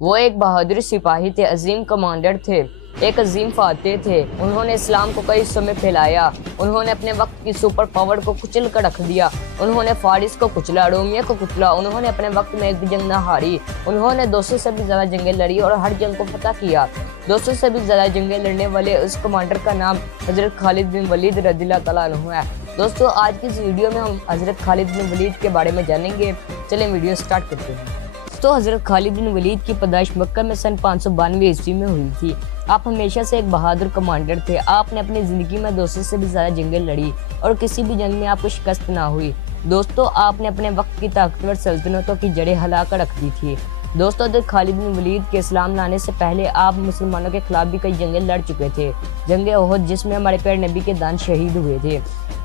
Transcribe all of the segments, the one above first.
وہ ایک بہادر سپاہی تھے، عظیم کمانڈر تھے، ایک عظیم فاتح تھے۔ انہوں نے اسلام کو کئی حصوں میں پھیلایا۔ انہوں نے اپنے وقت کی سپر پاور کو کچل کر رکھ دیا۔ انہوں نے فارس کو کچلا، رومیہ کو کچلا۔ انہوں نے اپنے وقت میں ایک بھی جنگ نہ ہاری۔ انہوں نے 200 سے بھی زیادہ جنگیں لڑی اور ہر جنگ کو فتح کیا۔ 200 سے بھی زیادہ جنگیں لڑنے والے اس کمانڈر کا نام حضرت خالد بن ولید رضی اللہ تعالیٰ عنہ ہے۔ دوستو، آج کی اس ویڈیو میں ہم حضرت خالد بن ولید کے بارے میں جانیں گے۔ چلیں ویڈیو سٹارٹ کرتے ہیں۔ تو حضرت خالد بن ولید کی پیدائش مکہ میں سن 592 عیسوی میں ہوئی تھی۔ آپ ہمیشہ سے ایک بہادر کمانڈر تھے۔ آپ نے اپنی زندگی میں 200 سے بھی زیادہ جنگیں لڑی اور کسی بھی جنگ میں آپ کو شکست نہ ہوئی۔ دوستو، آپ نے اپنے وقت کی طاقتور سلطنتوں کی جڑیں ہلا کر رکھ دی تھی۔ دوستو، حضرت خالد بن ولید کے اسلام لانے سے پہلے آپ مسلمانوں کے خلاف بھی کئی جنگیں لڑ چکے تھے۔ جنگ احد، جس میں ہمارے پیارے نبی کے دان شہید ہوئے تھے،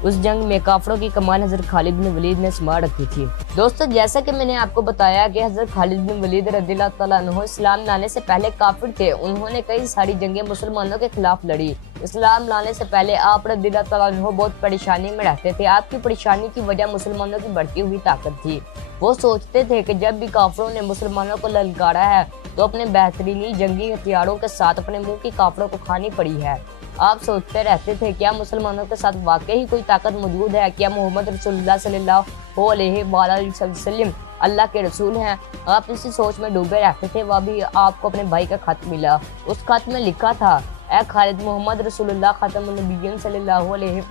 اس جنگ میں کافروں کی کمان حضرت خالد بن ولید نے سنبھال رکھی تھی۔ دوستو، جیسا کہ میں نے آپ کو بتایا کہ حضرت خالد بن ولید رضی اللہ تعالیٰ عنہ اسلام لانے سے پہلے کافر تھے۔ انہوں نے کئی ساری جنگیں مسلمانوں کے خلاف لڑی۔ اسلام لانے سے پہلے آپ رضی اللہ تعالیٰ عنہ بہت پریشانی میں رہتے تھے۔ آپ کی پریشانی کی وجہ مسلمانوں کی بڑھتی ہوئی طاقت تھی۔ وہ سوچتے تھے کہ جب بھی کافروں نے مسلمانوں کو للکارا ہے تو اپنے بہترین جنگی ہتھیاروں کے ساتھ اپنے منہ کی کافروں کو کھانی پڑی ہے۔ آپ سوچتے رہتے تھے کیا مسلمانوں کے ساتھ واقعی کوئی طاقت موجود ہے؟ کیا محمد رسول اللہ صلی اللہ علیہ وسلم اللہ کے رسول ہیں؟ آپ اسی سوچ میں ڈوبے رہتے تھے۔ وہ بھی آپ کو اپنے بھائی کا خط ملا۔ اس خط میں لکھا تھا، اے خالد، محمد رسول اللہ خاتم النبیین صلی اللہ علیہ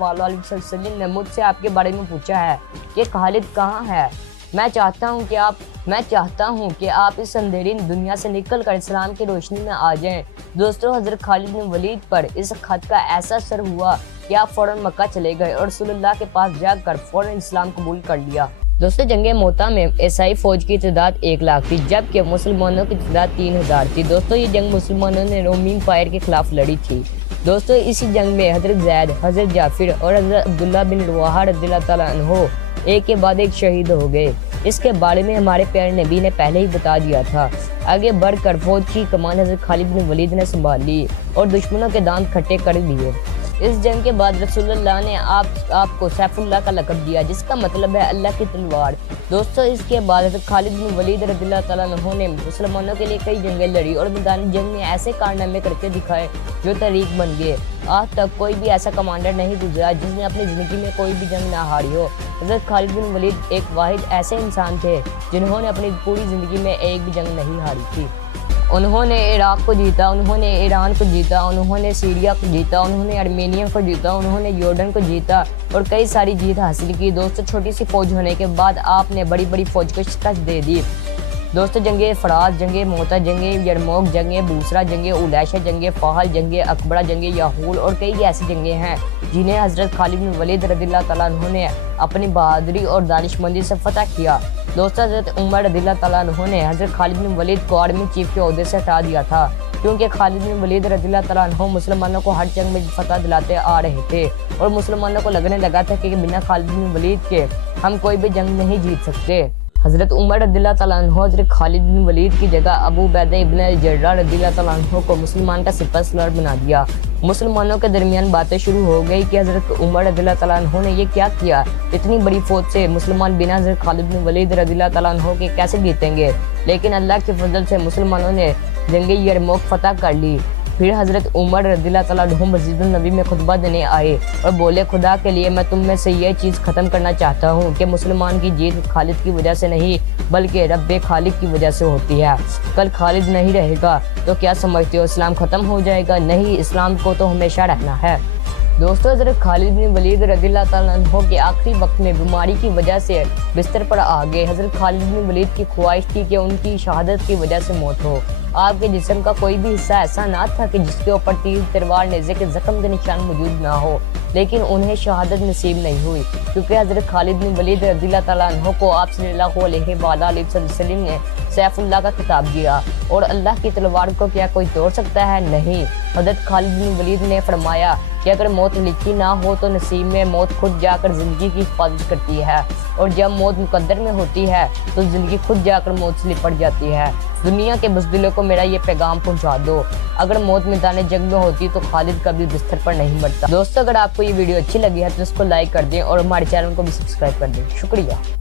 وسلم نے مجھ سے آپ کے بارے میں پوچھا ہے کہ خالد کہاں ہے؟ میں چاہتا ہوں کہ آپ اس اندھیری دنیا سے نکل کر اسلام کی روشنی میں آ جائیں۔ دوستو، حضرت خالد بن ولید پر اس خط کا ایسا اثر ہوا کہ آپ فوراً مکہ چلے گئے اور رسول اللہ کے پاس جا کر فوراً اسلام قبول کر لیا۔ دوستو، جنگ موتا میں عیسائی فوج کی تعداد 1 لاکھ تھی، جبکہ مسلمانوں کی تعداد 3000 تھی۔ دوستو، یہ جنگ مسلمانوں نے رومی امپائر کے خلاف لڑی تھی۔ دوستو، اسی جنگ میں حضرت زید، حضرت جعفر اور حضرت عبداللہ بن رواحہ رضی اللہ تعالیٰ عنہ ایک کے بعد ایک شہید ہو گئے۔ اس کے بارے میں ہمارے پیارے نبی نے پہلے ہی بتا دیا تھا۔ آگے بڑھ کر فوج کی کمان حضرت خالد بن ولید نے سنبھال لی اور دشمنوں کے دانت کھٹے کر دیے۔ اس جنگ کے بعد رسول اللہ نے آپ کو سیف اللہ کا لقب دیا، جس کا مطلب ہے اللہ کی تلوار۔ دوستو، اس کے بعد حضرت خالد بن ولید رضی اللہ تعالیٰ عنہ نے مسلمانوں کے لیے کئی جنگیں لڑی اور میدان جنگ میں ایسے کارنامے کر کے دکھائے جو تاریخ بن گئے۔ آج تک کوئی بھی ایسا کمانڈر نہیں گزرا جس نے اپنی زندگی میں کوئی بھی جنگ نہ ہاری ہو۔ حضرت خالد بن ولید ایک واحد ایسے انسان تھے جنہوں نے اپنی پوری زندگی میں ایک بھی جنگ نہیں ہاری تھی۔ انہوں نے عراق کو جیتا، انہوں نے ایران کو جیتا، انہوں نے سیریا کو جیتا، انہوں نے ارمینیا کو جیتا، انہوں نے یورڈن کو جیتا اور کئی ساری جیت حاصل کی۔ دوستو، چھوٹی سی فوج ہونے کے بعد آپ نے بڑی بڑی فوج کو شکست دے دی۔ دوستو، جنگ فرات، جنگ موتا، جنگ یرموک، جنگ بوسرا، جنگ اولیشہ، جنگ فاہل، جنگ اکبرہ، جنگ یاہول اور کئی ایسی جنگیں ہیں جنہیں حضرت خالد بن ولید رضی اللہ تعالیٰ عنہ نے اپنی بہادری اور دانشمندی سے فتح کیا۔ دوستو، حضرت عمر رضی اللہ تعالیٰ عنہ نے حضرت خالد بن ولید کو آرمی چیف کے عہدے سے ہٹا دیا تھا، کیونکہ خالد بن ولید رضی اللہ تعالیٰ عنہ مسلمانوں کو ہر جنگ میں فتح دلاتے آ رہے تھے اور مسلمانوں کو لگنے لگا تھا کہ بنا خالد بن ولید کے ہم کوئی بھی جنگ نہیں جیت سکتے۔ حضرت عمر رضی اللہ تعالیٰ عنہ حضرت خالد بن ولید کی جگہ ابو عبیدہ ابن الجراح رضی اللہ تعالیٰ عنہ کو مسلمان کا سپہ سالار بنا دیا۔ مسلمانوں کے درمیان باتیں شروع ہو گئی کہ حضرت عمر رضی اللہ تعالیٰ عنہ نے یہ کیا کیا، اتنی بڑی فوج سے مسلمان بنا حضرت خالد بن ولید رضی اللہ تعالیٰ عنہ کے کیسے جیتیں گے؟ لیکن اللہ کے فضل سے مسلمانوں نے جنگ یرموک فتح کر لی۔ پھر حضرت عمر رضی اللہ تعالیٰ عنہ مسجد النبی میں خطبہ دینے آئے اور بولے، خدا کے لیے میں تم میں سے یہ چیز ختم کرنا چاہتا ہوں کہ مسلمان کی جیت خالد کی وجہ سے نہیں بلکہ رب خالق کی وجہ سے ہوتی ہے۔ کل خالد نہیں رہے گا تو کیا سمجھتے ہو اسلام ختم ہو جائے گا؟ نہیں، اسلام کو تو ہمیشہ رہنا ہے۔ دوستو، حضرت خالد بن ولید رضی اللہ تعالیٰ عنہ کے آخری وقت میں بیماری کی وجہ سے بستر پر آ گئے۔ حضرت خالد بن ولید کی خواہش تھی کہ ان کی شہادت کی وجہ سے موت ہو۔ آپ کے جسم کا کوئی بھی حصہ ایسا نہ تھا کہ جس کے اوپر تیر، تلوار، نیزے کے زخم کے نشان موجود نہ ہو، لیکن انہیں شہادت نصیب نہیں ہوئی، کیونکہ حضرت خالد بن ولید رضی اللہ تعالیٰ عنہ کو آپ صلی اللہ علیہ وسلم نے سیف اللہ کا خطاب دیا، اور اللہ کی تلوار کو کیا کوئی توڑ سکتا ہے؟ نہیں۔ حضرت خالد بن ولید نے فرمایا کہ اگر موت لکھی نہ ہو تو نصیب میں موت خود جا کر زندگی کی حفاظت کرتی ہے، اور جب موت مقدر میں ہوتی ہے تو زندگی خود جا کر موت سے لپٹ جاتی ہے۔ دنیا کے بزدلوں کو میرا یہ پیغام پہنچا دو، اگر موت میدان جنگ میں ہوتی تو خالد کبھی بستر پر نہیں مرتا۔ دوستو، اگر آپ کو یہ ویڈیو اچھی لگی ہے تو اس کو لائک کر دیں اور ہمارے چینل کو بھی سبسکرائب کر دیں۔ شکریہ۔